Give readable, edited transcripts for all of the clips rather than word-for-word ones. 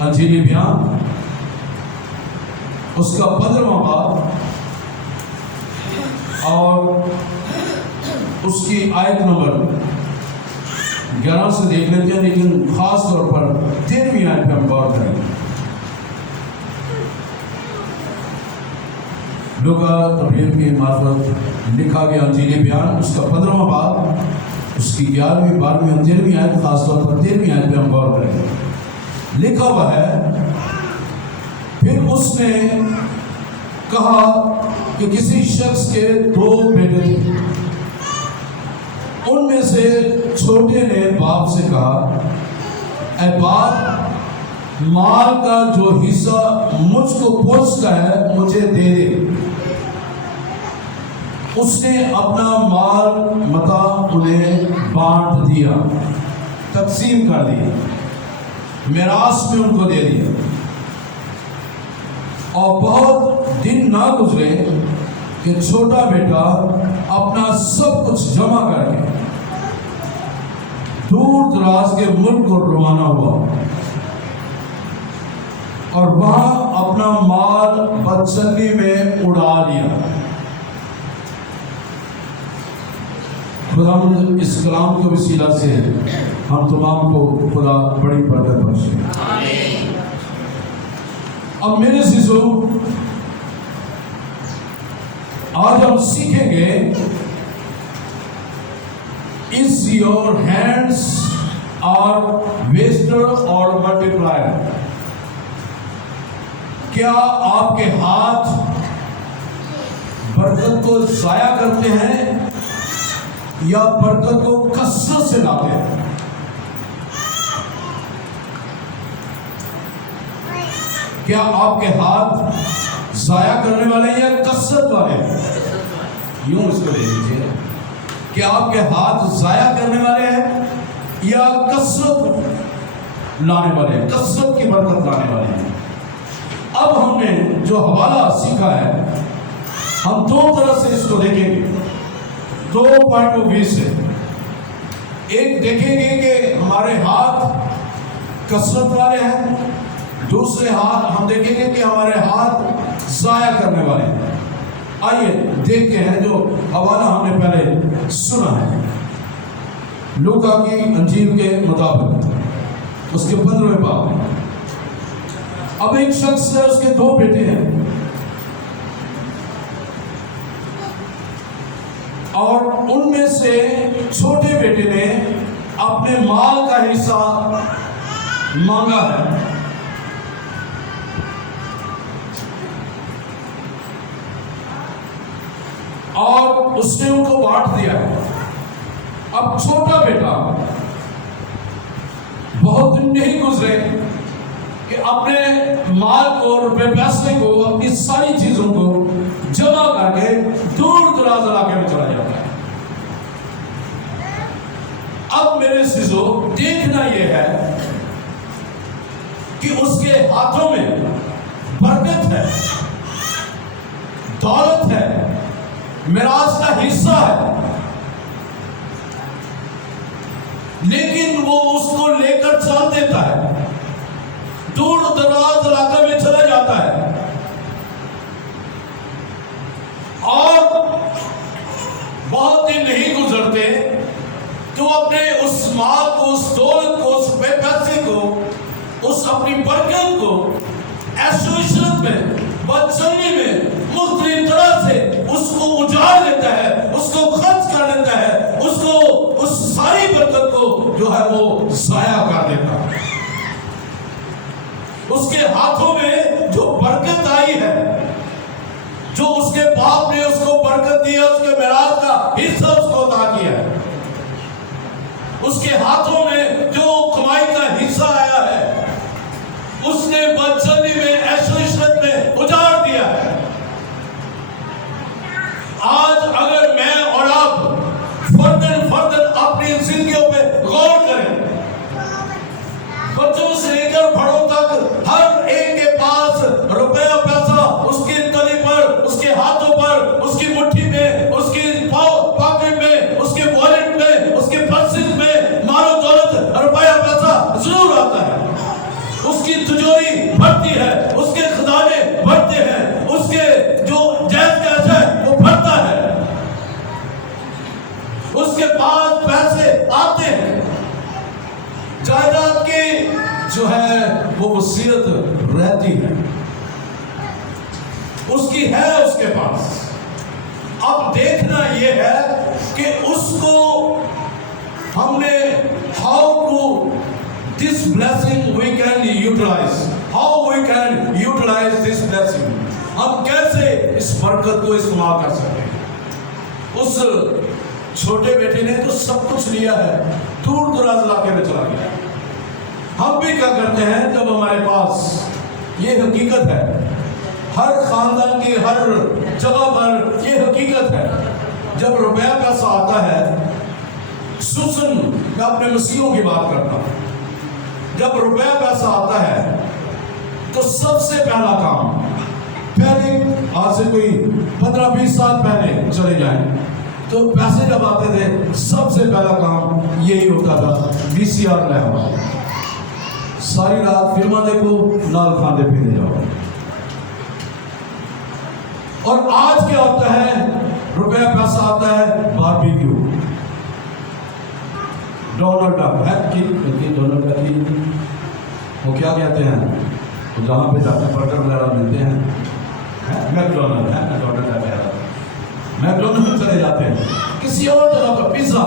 انجیلی بیان اس کا 15واں باب اور اس کی آیت نمبر 11 سے دیکھ لیتے ہیں، لیکن خاص طور پر 13ویں آیت پہ ہم غور کریں گے۔ لوکا طبیعت کی معرفت لکھا گیا انجیلی بیان اس کا 15واں باب، اس کی 11ویں 12ویں اور 13ویں آیت، خاص طور پر 13ویں آیت پہ ہم غور کریں گے۔ لکھا ہوا ہے، پھر اس نے کہا کہ کسی شخص کے 2 بیٹے تھے، ان میں سے چھوٹے نے باپ سے کہا، اے باپ، مال کا جو حصہ مجھ کو پہنچتا ہے مجھے دے دے۔ اس نے اپنا مال متاع انہیں بانٹ دیا، تقسیم کر دیا، میراث میں ان کو دے دیا۔ اور بہت دن نہ گزرے کہ چھوٹا بیٹا اپنا سب کچھ جمع کر کے دور دراز کے ملک کو روانہ ہوا اور وہاں اپنا مال بدچلنی میں اڑا لیا۔ خدا اس کلام کے وسیلہ سے ہم تمام کو خدا بڑی برکت بخشے۔ اب میرے عزیزو، آج ہم سیکھیں گے Is your hands are waster or multiplier؟ کیا آپ کے ہاتھ برکت کو ضائع کرتے ہیں یا برکت کو کثرت سے لاتے ہیں؟ کیا آپ کے ہاتھ ضائع کرنے والے ہیں یا کثرت والے ہیں؟ یوں اس کو لے لیجیے، کیا آپ کے ہاتھ ضائع کرنے والے ہیں یا کثرت لانے والے ہیں، کثرت کی برکت لانے والے ہیں؟ اب ہم نے جو حوالہ سیکھا ہے، ہم 2 طرح سے اس کو دیکھیں گے، 2 پوائنٹ آف ویو سے۔ ایک دیکھیں گے کہ ہمارے ہاتھ کثرت والے ہیں، دوسرے ہاتھ ہم دیکھیں گے کہ ہمارے ہاتھ ضائع کرنے والے ہیں۔ آئیے دیکھتے ہیں جو حوالہ ہم نے پہلے سنا ہے، لوکا کی انجیل کے مطابق اس کے 15ویں باب۔ اب ایک شخص ہے، اس کے 2 بیٹے ہیں، اور ان میں سے چھوٹے بیٹے نے اپنے مال کا حصہ مانگا ہے۔ اور اس نے ان کو بانٹ دیا ہے۔ اب چھوٹا بیٹا بہت دن نہیں گزرے کہ اپنے مال کو، روپے پیسے کو، اپنی ساری چیزوں کو جمع کر کے دور دراز علاقے میں چلا جاتا ہے۔ اب میرے عزیزو، دیکھنا یہ ہے کہ اس کے ہاتھوں میں برکت ہے، دولت ہے، میراث کا حصہ ہے، لیکن وہ اس کو لے کر چل دیتا ہے، دور دراز علاقے میں چلا جاتا ہے، اور بہت دن نہیں گزرتے تو اپنے اس مال کو، اس دولت کو، اس پیسے کو، اس اپنی برکت کو عیش و عشرت میں، بدچلنی میں، مختلف طرح سے اس کو اجاڑ دیتا ہے، اس کو خرچ کر دیتا ہے، اس کو، اس ساری برکت کو جو ہے وہ ضائع کر دیتا ہے۔ اس کے ہاتھوں میں جو برکت آئی ہے، جو اس کے باپ نے اس کو برکت دی ہے، اس کے میراث کا حصہ اس کو عطا کیا ہے، اس کے ہاتھوں میں جو کمائی کا حصہ آیا ہے، اس نے بدچلنی میں، عیش و عشرت میں اجاڑ دیا ہے۔ آج اگر میں اور آپ فردن اپنی زندگیوں پہ غور کریں، بچوں سے لے کر بڑوں تک ہر ایک کے پاس روپیہ پیسہ اس کی تلی پر، اس کے ہاتھوں پر، اس کی مٹھی میں، اس کی پاکٹ میں، اس کے والٹ میں، اس کے پرسز میں مال و دولت، روپیہ پیسہ ضرور آتا ہے۔ اس کی تجوری بڑھتی ہے، اس کے خزانے بڑھتے ہیں، اس کے جو جیز کیسا ہے وہ بڑھتا ہے، اس کے پاس پیسے آتے ہیں، جائیداد کی جو ہے وہ وصیت رہتی ہے، اس کی ہے اس کے پاس۔ اب دیکھنا یہ ہے کہ اس کو ہم نے how to this blessing we can utilize, how we can utilize this blessing، ہم کیسے اس برکت کو استعمال کر سکتے ہیں۔ اس چھوٹے بیٹے نے تو سب کچھ لیا ہے، دور دراز علاقے میں چلا گیا۔ ہم بھی کیا کرتے ہیں جب ہمارے پاس یہ حقیقت ہے، ہر خاندان کی ہر جگہ پر یہ حقیقت ہے، جب روپیہ پیسہ آتا ہے، خصوصاً میں اپنے مسیحوں کی بات کرتا ہوں، جب روپیہ پیسہ آتا ہے تو سب سے پہلا کام، پہلے آج سے کوئی 15-20 سال پہلے چلے جائیں تو پیسے جب آتے تھے سب سے پہلا کام یہی ہوتا تھا، VCR لے آؤ، ساری رات فلمیں دیکھو، نال کھانے پینے جاؤ۔ اور آج کیا ہوتا ہے، روپیہ پیسہ آتا ہے، باربیکیو، ڈونلڈ ڈک ہے کہ ڈونلڈ ڈک کی وہ کیا کہتے ہیں، وہ جہاں پہ جاتے ہیں برگر وغیرہ ملتے ہیں، میکڈونلڈ ہے، میکڈونلڈ کا کہہ رہا تھا، میکڈونلڈ میں چلے جاتے ہیں، کسی اور جگہ پر pizza.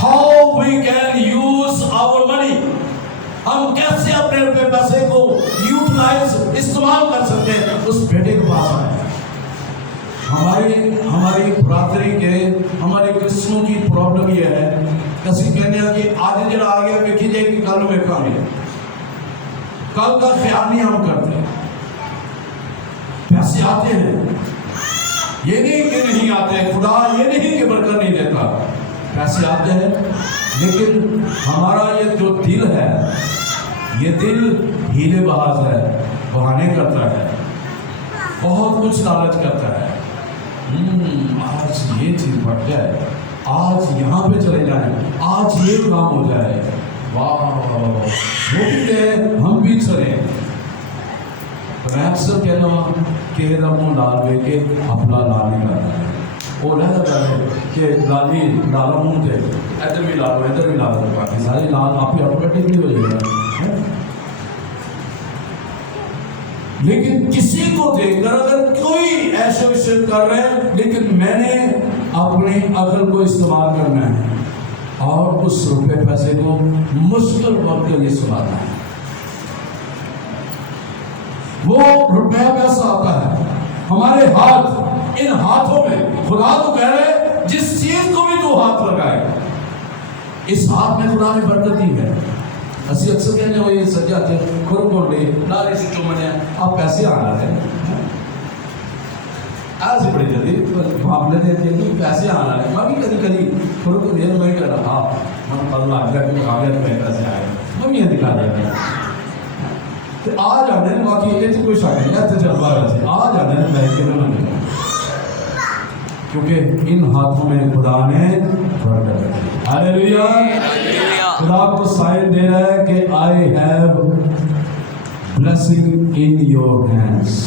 How we can use our money، ہم کیسے اپنے روپے پیسے کو یوٹیلائز استعمال کر سکتے ہیں، اس بیٹے کے پاس آئے۔ ہماری برادری کے، ہمارے کرسچنوں کی پرابلم یہ ہے کہ اسی کہنے ہیں کہ آج جڑا آ گیا دیکھی جائے کہ کل میں کام ہے، کل کا خیال نہیں ہم کرتے۔ پیسے آتے ہیں، یہ نہیں کہ نہیں آتے، خدا یہ نہیں کہ برکت نہیں دیتا، پیسے آتے ہیں، لیکن ہمارا یہ جو دل ہے، یہ دل ہیلے بہاز ہے، بہانے کرتا ہے، بہت کچھ لالچ کرتا ہے۔ آج یہ چیز بڑھ جائے، آج یہاں پہ چلے جائیں، آج یہ کام ہو جائے، واہ وہ بھی کہ ہم بھی چلیں۔ میں اکثر کہنا کہ منہ ڈال دے کے اپنا لا نہیں کرتا ہے، وہ رہتا پہلے کہ لالی ڈالا منہ تھے، ادھر بھی لا لو ادھر بھی لا لو، باقی سارے لال آپ ہی آٹومیٹکلی ہو جائے گا۔ لیکن کسی کو دیکھ کر اگر کوئی ایسے ویسے کر رہے ہیں، لیکن میں نے اپنی عقل کو استعمال کرنا ہے اور اس روپے پیسے کو مشکل وقت کے لیے سنانا ہے۔ وہ روپیہ پیسہ آتا ہے ہمارے ہاتھ، ان ہاتھوں میں خدا تو کہہ رہے جس چیز کو بھی تو ہاتھ لگائے، اس ہاتھ میں خدا نے برکت دی ہے۔ اسی اکثر کہنے وہ یہ سجا تھے کھر کھول لے لارے سے چومنے آپ پیسے آنا رہے ایسے بڑی جلدی معاملے دیتے ہیں کہ پیسے آنا رہے، میں بھی کدھی کدھی کھر کو دیر میں کہہ رہا ہاں من پڑھنا آ گیا کہ آ گیا تو میں پیسے آئے، میں بھی یہ دکھا جاتا ہے کہ آ جانے نے باقی یہ تو کوئی شک نہیں ہے تجربہ ویسے آ جانے نے میں کہ میں نہیں، کیونکہ ان ہاتھوں میں خدا نے برکت دی۔ ہاللیلویا، خدا کو سائن دے رہا ہے کہ I have blessing in your hands۔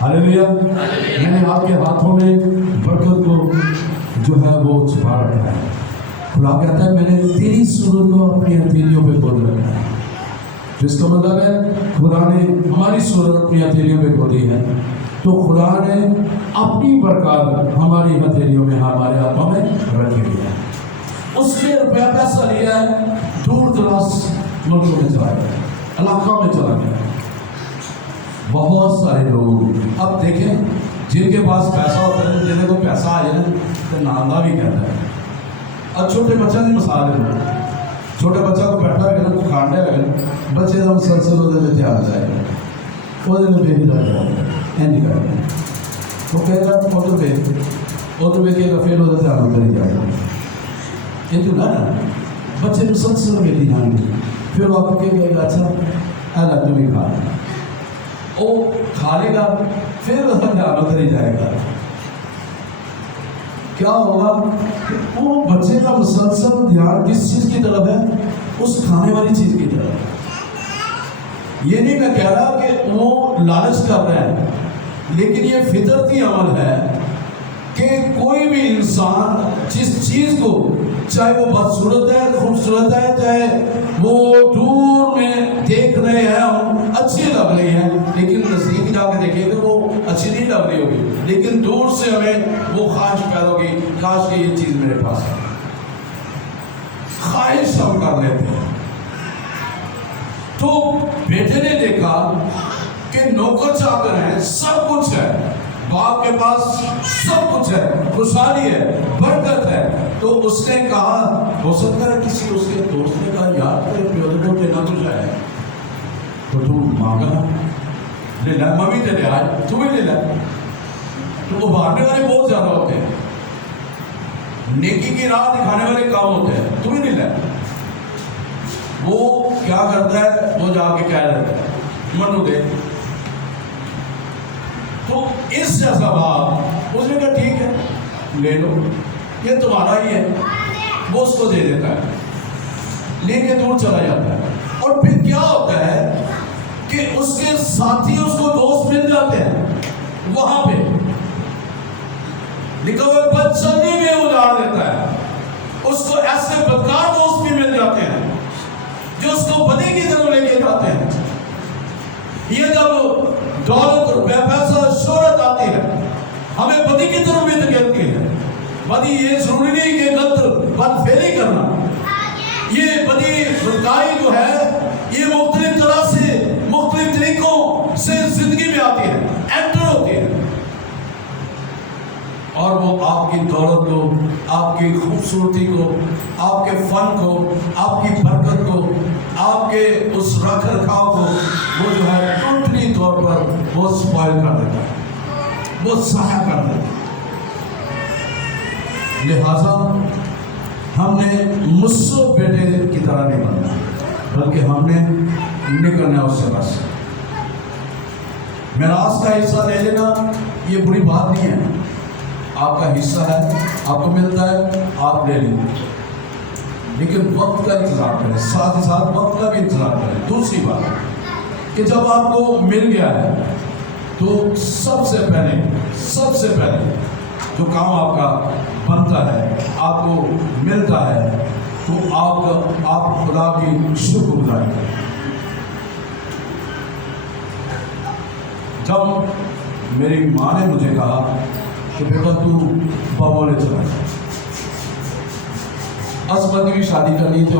ہاللیلویا، میں نے آپ کے ہاتھوں میں برکت کو جو ہے وہ چھپا رکھا ہے۔ خدا کہتا ہے میں نے تیری صورت کو اپنی ہتھیلیوں پہ کھود رکھا ہے، جس کا مطلب ہے خدا نے ہماری صورت اپنی ہتھیلیوں پہ کھودی ہے، تو خدا نے اپنی برکات ہماری ہتھیلیوں میں، ہمارے ہاتھوں میں رکھی ہوئی ہے۔ اس نے روپیہ پیسہ لیا ہے، دور دراز ملکوں میں چلا گیا، علاقہ میں چلا گیا۔ بہت سارے لوگ اب دیکھیں جن کے پاس پیسہ ہوتا ہے، جنہیں کو پیسہ آ جائے تو نانا بھی کہتا ہے۔ اب چھوٹے بچہ کی مثال ہے، چھوٹے بچہ کو بیٹھا ہے نا کھانڈے ہے، بچے کا مسلسل ہوتے میں تیار جائے گا، وہ دن بے ہی رہ جائے گا، این کر وہ کہے گا فوٹو پہ کے گا فیل ہوتا تیار ہوتا ہی جائے گا۔ یہ تو نا بچے مسلسل کے لیے جائیں گے، پھر وہ آپ کہے گا اچھا اللہ تم ہی کھا وہ کھا لے گا، پھر وہ دھیان ادھر ہی جائے گا۔ کیا ہوگا کہ وہ بچے کا مسلسل دھیان کس چیز کی طرف ہے؟ اس کھانے والی چیز کی طرح. یہ نہیں میں کہہ رہا کہ وہ لالچ کر رہے ہیں، لیکن یہ فطرتی عمل ہے کہ کوئی بھی انسان جس چیز کو، چاہے وہ بدصورت ہے، خوبصورت ہے، چاہے وہ دور میں دیکھ رہے ہیں ہم اچھی لگ رہی ہیں، لیکن نزدیک جا کے دیکھیں گے وہ اچھی نہیں لگ رہی ہوگی، لیکن دور سے ہمیں وہ خواہش پیدا ہوگی، کاش کہ یہ چیز میرے پاس ہے. خواہش ہم کر لیتے ہیں. تو بیٹے نے دیکھا کہ نوکر چاکر ہیں، سب کچھ ہے، باپ کے پاس سب کچھ ہے، خوشحالی ہے، برکت ہے. تو اس نے کہا، ہو سکتا ہے کسی اس کے دوست نے کہا یار تیرے پیو کو دینا کچھ ہے تو تم مانگا لے لے، ممی تے لے آئے تم ہی لے لے. تو ابھارنے والے بہت زیادہ ہوتے ہیں، نیکی کی راہ دکھانے والے کام ہوتے ہیں، تم ہی لے لے. وہ کیا کرتا ہے، وہ جا کے کہہ دیتا ہے منو دے. تو اس جیسا بات اس نے کہا ٹھیک ہے لے لو، یہ تمہارا ہی ہے. وہ اس کو دے دیتا ہے، لے کے دور چلا جاتا ہے. اور پھر کیا ہوتا ہے کہ اس کے ساتھی، اس کو دوست مل جاتے ہیں وہاں پہ، لیکن وہ بدچلنی میں اجاڑ دیتا ہے. اس کو ایسے بدکار دوست بھی مل جاتے ہیں جو اس کو بدی کی طرف لے کے جاتے ہیں. یہ جب دولت، روپیہ، پیسہ، شہرت آتی ہے، ہمیں بدی کی طرف بھی دھکیلتی ہے. بدی یہ ضروری نہیں کہ غلط بد فعلی کرنا، یہ بدی بدکاری جو ہے یہ مختلف طرح سے، مختلف طریقوں سے زندگی میں آتی ہے، انٹر ہوتی ہے. اور وہ آپ کی دولت کو، آپ کی خوبصورتی کو، آپ کے فن کو، آپ کی برکت کو، آپ کے اس رکھ رکھاؤ کو وہ جو ہے ٹوٹلی طور پر وہ سپوائل کر دیتا ہے، وہ ضائع کر دیتا ہے. لہٰذا ہم نے مصو بیٹے کی طرح نہیں بننا، بلکہ ہم نے نکلنا اس سے. بس میراث کا حصہ لے لینا یہ بری بات نہیں ہے، آپ کا حصہ ہے، آپ کو ملتا ہے، آپ لے لیں، لیکن وقت کا انتظار کریں، ساتھ ہی ساتھ وقت کا بھی انتظار کریں. دوسری بات کہ جب آپ کو مل گیا ہے تو سب سے پہلے جو کام آپ کا بنتا ہے، آپ کو ملتا ہے، تو آپ خدا کی شکر گزاری کریں. جب میری ماں نے مجھے کہا کہ بیٹا تو بابولے چلا جا، عصمت کی شادی کرنی تھی،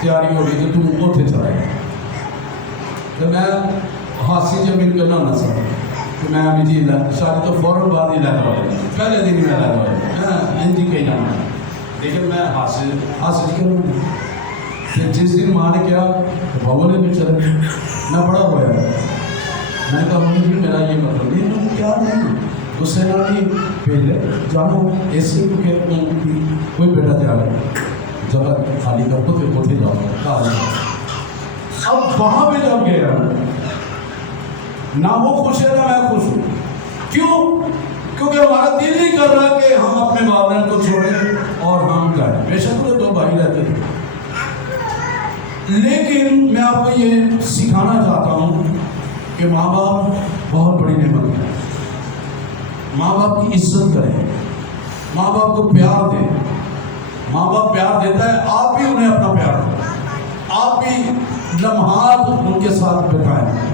تیاری ہو گئی کہ تم اوٹھے چلا جا. تو میں ہاسی زمین کرنا نہ سکتا کہ میں ابھی جی شادی تو فوراً بعد ہی لینا والے، پہلے دن ہی میں لینا والے ان جی کہیں جانا، لیکن میں حاصل کروں. پھر جس دن ماں نے کیا بابولے میں چلے، میں بڑا ہوا ہے. میں نے کہا مجھے بھی میرا یہ مطلب نہیں، کیا نہیں غصے نہ نہیں بھیج لے جانو ایسے کہ کوئی بیٹا تیار ہے، جگہ خالی کر دو پھر ہوتے جاؤ. اب وہاں پہ جب گیا نہ وہ خوش ہے نہ میں خوش ہوں. کیوں؟ کیونکہ ہمارا دل نہیں کر رہا کہ ہم اپنے والدین کو چھوڑیں اور ہم جائیں. بے شک وہ 2 بھائی رہتے ہیں، لیکن میں آپ کو یہ سکھانا چاہتا ہوں کہ ماں باپ بہت بڑی نعمت ہے. ماں باپ کی عزت کریں، ماں باپ کو پیار دیں. ماں باپ پیار دیتا ہے، آپ بھی انہیں اپنا پیار دیں، آپ بھی لمحات ان کے ساتھ بتائیں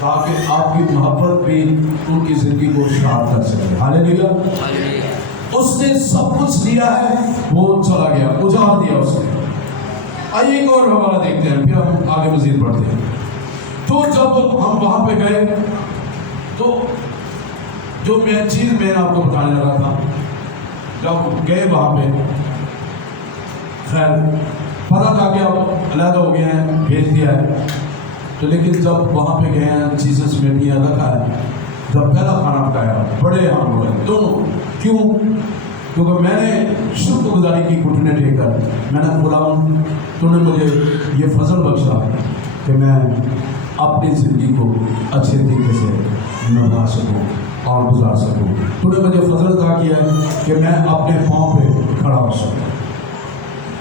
تاکہ آپ کی محبت بھی ان کی زندگی کو شاد کر سکے. ہاللیلویا. اس نے سب کچھ لیا ہے، وہ چلا گیا، اجاڑ دیا اس نے. آئیے ایک اور حوالہ دیکھتے ہیں، پھر ہم آگے مزید بڑھتے ہیں. تو جب ہم وہاں پہ گئے تو جو چیز میں نے آپ کو بتانے لگا تھا، جب گئے وہاں پہ خیر پتہ تھا کہ اب علیحدہ ہو گئے ہیں، بھیج دیا ہے. تو لیکن جب وہاں پہ گئے ہیں چیزیں سمیٹی رکھا ہے، جب پہلا کھانا پکایا بڑے ہم ہوئے دونوں. کیوں؟ کیونکہ میں نے شکر گزاری کی گھٹنے ٹیک کر میں نے غلام تو نے مجھے یہ فضل بخشا کہ میں اپنی زندگی کو اچھے طریقے سے نبھا سکوں اور گزار سکوں. تو نے مجھے فضل عطا کیا ہے کہ میں اپنے پاؤں پہ کھڑا ہو سکوں.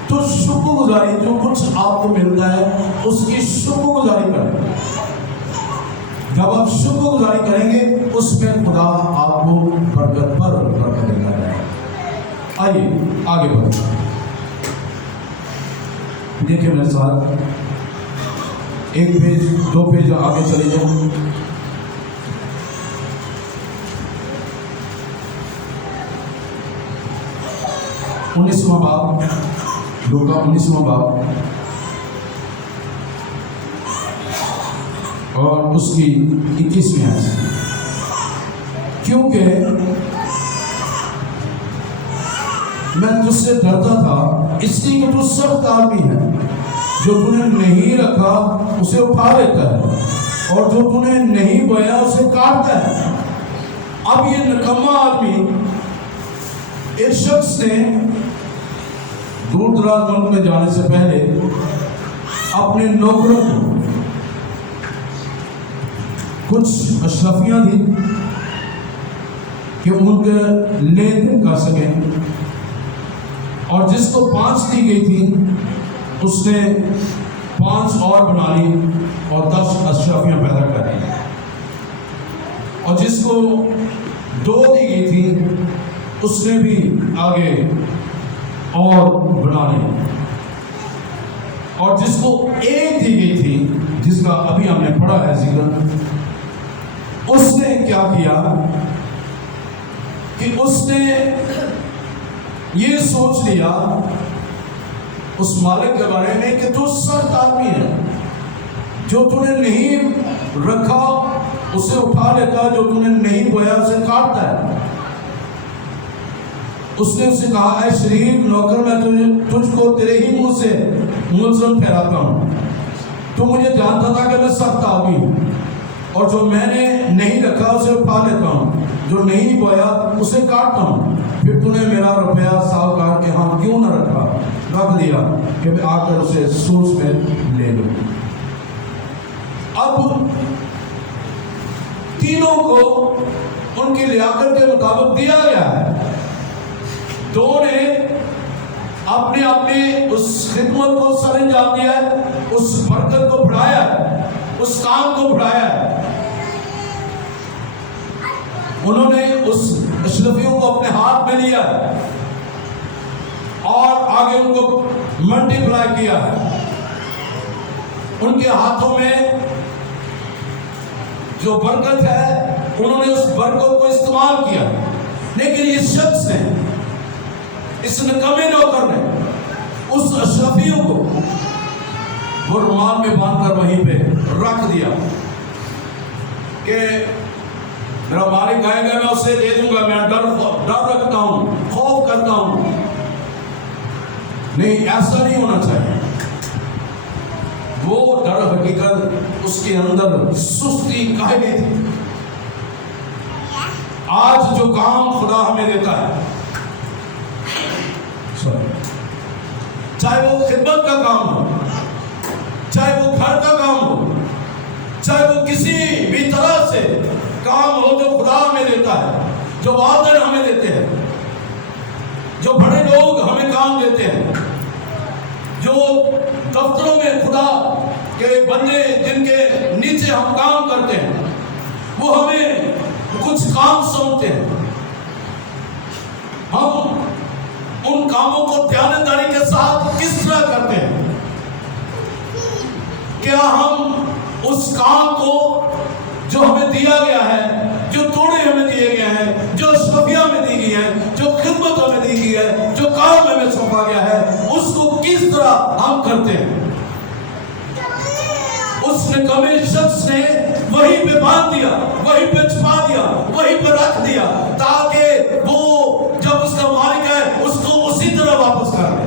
تو جو شکر گزاری، جو کچھ آپ کو ملتا ہے اس کی شکر گزاری کریں. جب آپ شکر گزاری کریں گے اس میں خدا آپ کو برکت پر برکت دیتا ہے. آئیے آگے بڑھیں. دیکھیں میرے ساتھ ایک پیج 2 پیج آگے چلے جائیں. انیسواں باب، لوکا 19واں باب اور اس کی 21ویں آیت. کیونکہ میں تجھ سے ڈرتا تھا اس لیے کہ تو سخت آدمی ہے، جو تو نے نہیں رکھا اسے اٹھا لیتا ہے، اور جو تو نے نہیں بویا اسے کاٹتا ہے. اب یہ نکما آدمی، ایک شخص نے دور دراز ملک میں جانے سے پہلے اپنے نوکروں کو کچھ اشرفیاں دی کہ ان کے لین دین کر سکیں، اور جس کو 5 دی گئی تھی اس نے 5 اور بنا لی اور 10 اشرفیاں پیدا کر دی، اور جس کو 2 دی گئی تھی اس نے بھی آگے اور بنا لی، اور جس کو 1 دی گئی تھی جس کا ابھی ہم نے پڑھا ہے ذکر، اس نے کیا کیا کہ اس نے یہ سوچ لیا اس مالک کے بارے میں کہ تو سخت آدمی ہے، جو تو نے نہیں رکھا اسے اٹھا لیتا، جو تو نے نہیں بویا اسے کاٹتا ہے. اس نے اسے کہا اے شریف نوکر، میں تجھ کو تیرے ہی منہ سے ملزم ٹھہراتا ہوں. تو مجھے جانتا تھا کہ میں سخت آدمی ہوں، اور جو میں نے نہیں رکھا اسے اٹھا لیتا ہوں، جو نہیں بویا اسے کاٹتا ہوں. پھر تو نے میرا روپیہ ساہوکار کے ہاں کیوں نہ رکھ دیا کہ میں آ کر اسے سود میں لے لوں. اب تینوں کو ان کی لیاقت کے مطابق دیا گیا ہے. 2 نے اپنے اس خدمت کو سر انجام دیا ہے، اس برکت کو بڑھایا ہے، اس کام کو بڑھایا ہے. انہوں نے اس اشرفیوں کو اپنے ہاتھ میں لیا ہے اور آگے ان کو ملٹی پلائی کیا ہے. ان کے ہاتھوں میں جو برکت ہے انہوں نے اس برکت کو استعمال کیا. لیکن اس شخص نے، اس نکمے نوکر نے اس اشرفیوں کو وہ رومال میں باندھ کر وہیں پہ رکھ دیا کہ میرا مالک آئے گا میں اسے دے دوں گا، میں ڈر رکھتا ہوں، خوف کرتا ہوں. نہیں، ایسا نہیں ہونا چاہیے. وہ در حقیقت اس کے اندر سستی کاہلی تھی. آج جو کام خدا ہمیں دیتا ہے، چاہے وہ خدمت کا کام ہو، چاہے وہ گھر کا کام ہو، چاہے وہ کسی بھی طرح سے کام ہو جو خدا ہمیں دیتا ہے، جو وعدے ہمیں دیتے ہیں، جو بڑے لوگ ہمیں کام دیتے ہیں، جو دفتروں میں خدا کے بندے جن کے نیچے ہم کام کرتے ہیں، وہ ہمیں کچھ کام سونپتے ہیں. ہم ان کاموں کو دیانتداری کے ساتھ کس طرح کرتے ہیں؟ کیا ہم اس کام کو جو ہمیں دیا گیا ہے، جو توڑے ہمیں دیے گئے ہیں، جو اشرفیاں ہمیں دی گئی ہیں، جو خدمت ہمیں دی گئی ہے، جو کام ہمیں سونپا گیا ہے، اس کو کس طرح ہم کرتے ہیں؟ اس نکمے شخص نے وہیں پہ باندھ دیا، وہیں پہ چھپا دیا، وہیں پہ رکھ دیا، تاکہ وہ جب اس کا مالک ہے اس کو اسی طرح واپس کر دے.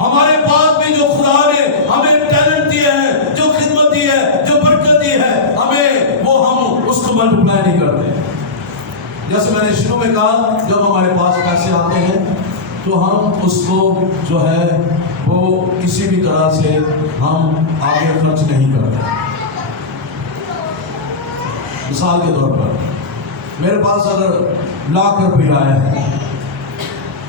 ہمارے پاس بھی جو خدا نے ہمیں ٹیلنٹ دیا ہے، جو خدمت دی ہے، جو برکت دی ہے، ہمیں وہ ہم اس کو ملٹیپلائی نہیں کرتے. جیسے میں نے شروع میں کہا، جب ہمارے پاس پیسے آتے ہیں تو ہم اس کو جو ہے وہ کسی بھی طرح سے ہم آگے خرچ نہیں کرتے. مثال کے طور پر میرے پاس اگر 1,00,000 روپیہ آیا ہے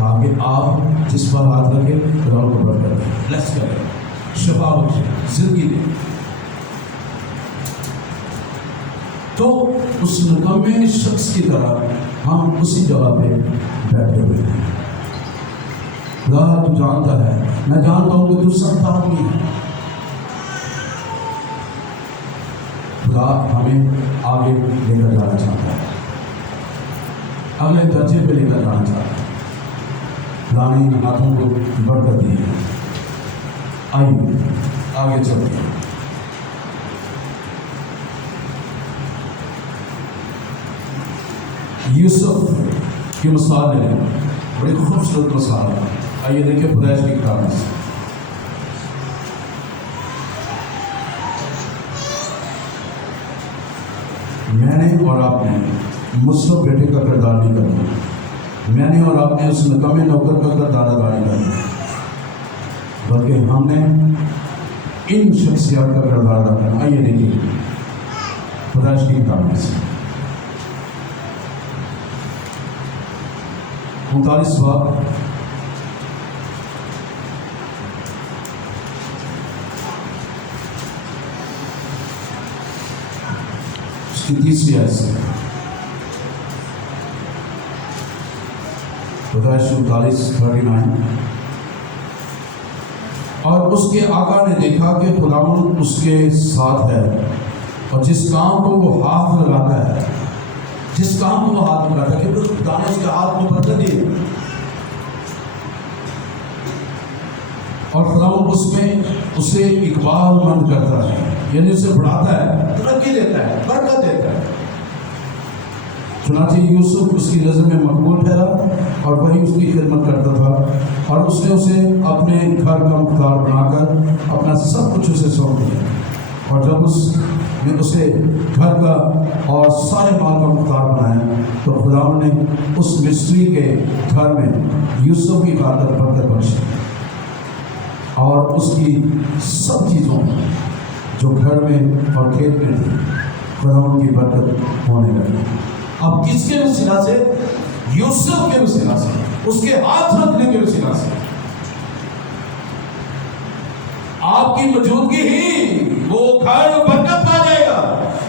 آگے آپ جس پر ہاتھ رکھے خدا کو برکت دیں، بلیس کریں، شفا بخشے، زندگی دیں۔ تو اس نکمے شخص کی طرح ہم اسی جگہ پہ بیٹھے ہوئے ہیں۔ خدا تو جانتا ہے، میں جانتا ہوں کہ تو سخت آدمی ہے۔ خدا ہمیں آگے لے کر جانا چاہتا ہے، اگلے درجے پہ لے کر جانا چاہتا ہے۔ خدا نے ان ہاتھوں کو برکت دی ہے۔ آئیے آگے چلتے ہیں۔ یوسف کی مثال لے لیں، بڑی خوبصورت مثال ہے۔ آئیے دیکھیں پیدائش کی کتاب میں سے۔ میں نے اور آپ نے مصرف بیٹے کا کردار نہیں کرنا، میں نے اور آپ نے اس نکمے نوکر کا کردار ادا نہیں کرنا، بلکہ ہم نے ان شخصیات کا کردار ادا کرنا۔ آئیے دیکھیے پیدائش کی کتاب میں سے 39 باب اس کی 30 آیت سے۔ پیدائش 39:39۔ اور اس کے آقا نے دیکھا کہ خداوند اس کے ساتھ ہے، اور جس کام کو وہ ہاتھ لگاتا ہے، جس کام کو وہ ہاتھ لگاتا ہے، کہ خدا نے اس کے ہاتھ کو برکت دی، اور خداوند اس میں اسے اقبال مند کرتا ہے، یعنی اسے بڑھاتا ہے، ترقی دیتا ہے، برکت دیتا ہے۔ چنانچہ یوسف اس کی نظر میں مقبول ٹھہرا، اور وہی اس کی خدمت کرتا تھا، اور اس نے اسے اپنے گھر کا مختار بنا کر اپنا سب کچھ اسے سونپ دیا۔ اور جب اس نے اسے گھر کا اور سارے مال کا مختار بنایا، تو خداوند نے اس مصری کے گھر میں یوسف کی خاطر برکت بخشی، اور اس کی سب چیزوں جو گھر میں اور کھیت میں تھی خداوند کی برکت ہونے لگی۔ اب کس کے وسیلہ سے؟ یوسف کے وسیلہ سے، اس کے ہاتھ رکھنے کے وسیلہ سے۔ آپ کی موجودگی ہی وہ گھر برکت پا جائے گا،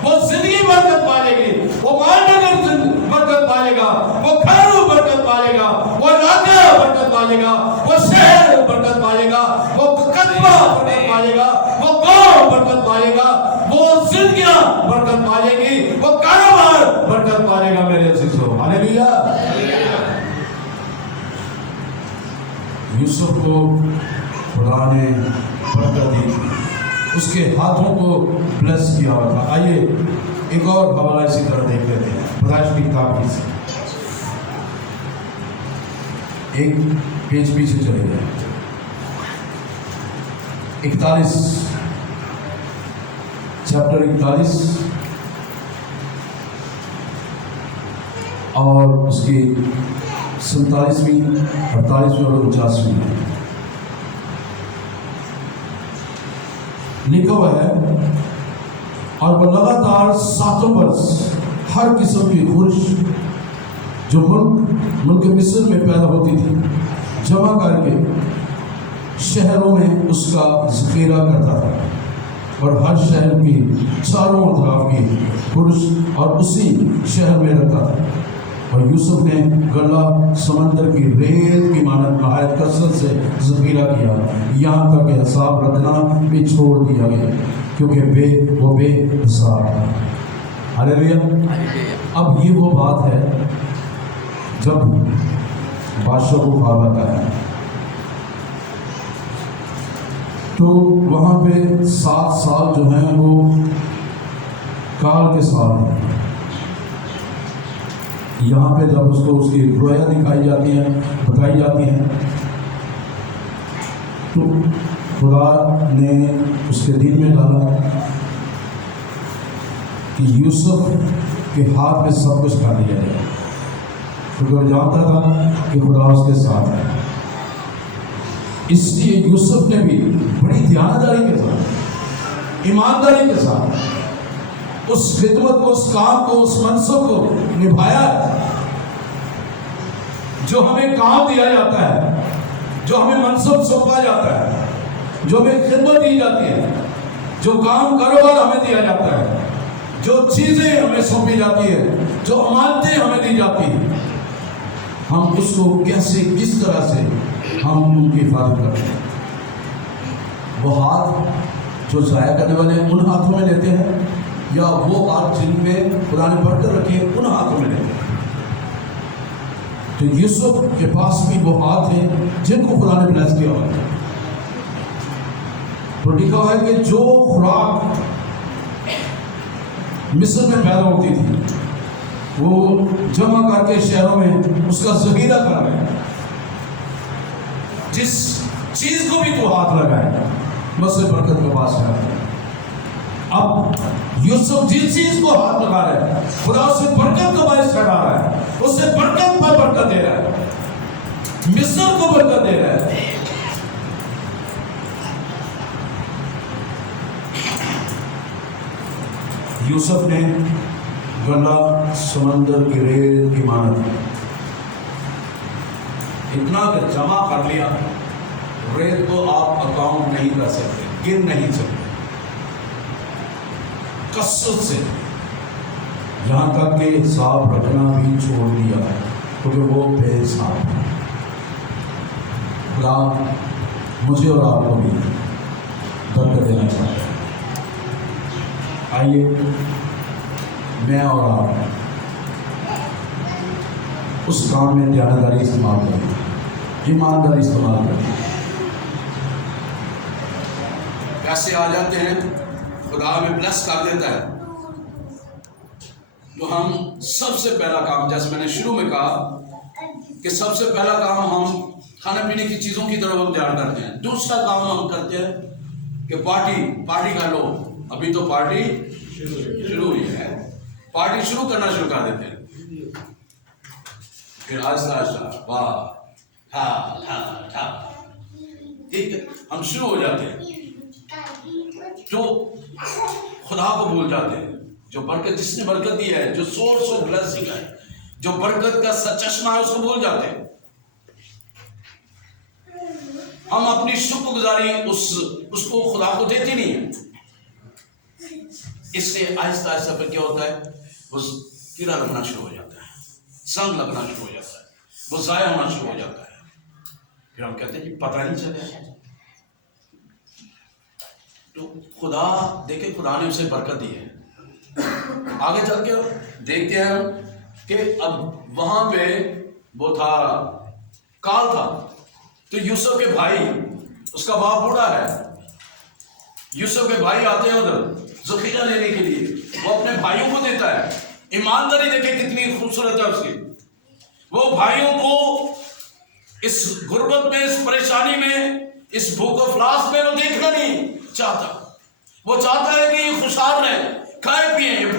وہ زندگی برکت پائے گی، وہ مال برکت پائے گا، وہ گھر برکت پائے گا، وہ علاقہ برکت پائے گا، وہ شہر برکت پائے گا، وہ قصبہ برکت پائے گا، وہ گاؤں برکت پائے گا، وہ زندگیاں برکت پائے گی، وہ کاروبار برکت پائے گا۔ میرے عزیزو ہاللیلویا۔ یوسف کو خدا نے برکت دی، اس کے ہاتھوں کو بلیس کیا ہوا تھا۔ آئیے ایک اور حوالہ اسی طرح دیکھ لیتے ہیں، پیدائش کی کتاب کی سے ایک پیج پیچھے چلے گئے۔ 41 چیپٹر 41 اور اس کی 47ویں 48ویں اور 49ویں لکھا ہوا ہے، اور وہ لگاتار 7 برس ہر قسم کی خورش جو ملک مصر میں پیدا ہوتی تھی جمع کر کے شہروں میں اس کا ذخیرہ کرتا تھا، اور ہر شہر کی چاروں اطراف کی خورش اور اسی شہر میں رکھتا تھا۔ اور یوسف نے غلہ سمندر کی ریت کی مانند نہایت کثرت سے ذخیرہ کیا، یہاں تک کہ حساب رکھنا بھی چھوڑ دیا گیا، کیونکہ وہ بے حساب ہے۔ ہاللیلویا۔ اب یہ وہ بات ہے جب بادشاہ کو خواب آتا ہے، تو وہاں پہ 7 سال جو ہیں وہ کال کے سال ہیں۔ یہاں پہ جب اس کو اس کی رویا دکھائی جاتی ہیں، بتائی جاتی ہیں، تو خدا نے اس کے دل میں ڈالا کہ یوسف کے ہاتھ میں سب کچھ کر دیا جائے، کیونکہ وہ جانتا تھا کہ خدا اس کے ساتھ ہے۔ اس لیے یوسف نے بھی بڑی دیانتداری کے ساتھ، ایمانداری کے ساتھ اس خدمت کو، اس کام کو، اس منصب کو نبھایا۔ جو ہمیں کام دیا جاتا ہے، جو ہمیں منصب سونپا جاتا ہے، جو ہمیں خدمت دی جاتی ہے، جو کام کاروبار ہمیں دیا جاتا ہے، جو چیزیں ہمیں سونپی جاتی ہے، جو امانتیں ہمیں دی جاتی ہیں، ہم اس کو کیسے، کس طرح سے ہم ان کی حفاظت کرتے ہیں؟ وہ ہاتھ جو ضائع کرنے والے ہیں ان ہاتھوں میں لیتے ہیں، یا وہ ہاتھ جن میں خدا نے برکت رکھی ہے ان ہاتھوں میں لیتے ہیں؟ تو یوسف کے پاس بھی وہ ہاتھ ہیں جن کو خدا نے بلیس کیا ہوا ہے۔ تو لکھا ہوا ہے کہ جو خوراک مصر میں پیدا ہوتی تھی وہ جمع کر کے شہروں میں اس کا ذخیرہ کر رہے ہیں۔ جس چیز کو بھی تو ہاتھ لگائے بس برکت کے پاس ہے۔ اب یوسف جس چیز کو ہاتھ لگا رہا ہے خدا اسے برکت کا باعث ٹھہرا رہا ہے، اسے برکت پر برکت دے رہا ہے، مصر کو برکت دے رہا ہے۔ یوسف نے گلا سمندر کی ریت کی مانند اتنا کہ جمع کر لیا، ریت کو آپ اکاؤنٹ نہیں کر سکتے، گن نہیں سکتے، کثرت سے، یہاں تک کہ حساب رکھنا بھی چھوڑ دیا کیونکہ وہ بے حساب ہے۔ خدا مجھے اور آپ کو بھی برکت دینا چاہتا ہے۔ آئیے میں اور آپ اس کام میں دیانتداری استعمال کریں، ایمانداری استعمال کریں۔ پیسے آ جاتے ہیں، خدا ہمیں بلیس کر دیتا ہے، تو ہم سب سے پہلا کام، جیسے میں نے شروع میں کہا کہ سب سے پہلا کام ہم کھانے پینے کی چیزوں کی طرف ہم دھیان کرتے ہیں۔ دوسرا کام ہم کرتے ہیں کہ پارٹی کر لو، ابھی تو پارٹی شروع ہوئی ہے، پارٹی شروع کرنا شروع کر دیتے ہیں۔ پھر آہستہ آہستہ واہ ہاں ٹھیک ہے، ہم شروع ہو جاتے ہیں، جو خدا کو بھول جاتے ہیں، جو برکت، جس نے برکت دی ہے، جو سورس آف بلیسنگ ہے، جو برکت کا چشمہ ہے، اس کو بھول جاتے ہیں۔ ہم اپنی شکر گزاری اس کو خدا کو دیتے نہیں ہیں۔ اس سے آہستہ آہستہ پھر کیا ہوتا ہے، وہ کیڑا لگنا شروع ہو جاتا ہے، سنگ لگنا شروع ہو جاتا ہے، وہ ضائع ہونا شروع ہو جاتا ہے۔ پھر ہم کہتے ہیں کہ پتہ نہیں چلے۔ تو خدا دیکھیں، خدا نے اسے برکت دی ہے۔ آگے چل کے دیکھتے ہیں کہ اب وہاں پہ وہ تھا، کال تھا، تو یوسف کے بھائی، اس کا باپ بوڑھا ہے، یوسف کے بھائی آتے ہیں ادھر ذخیرہ لینے کے لیے، وہ اپنے بھائیوں کو دیتا ہے۔ ایمانداری دیکھیں کتنی خوبصورت ہے اس کی۔ وہ بھائیوں کو اس غربت میں، اس پریشانی میں، اس بھوک و افلاس میں وہ دیکھنا نہیں چاہتا۔ وہ چاہتا ہے کہ یہ خوشحال رہیں، کھائے پیئیں،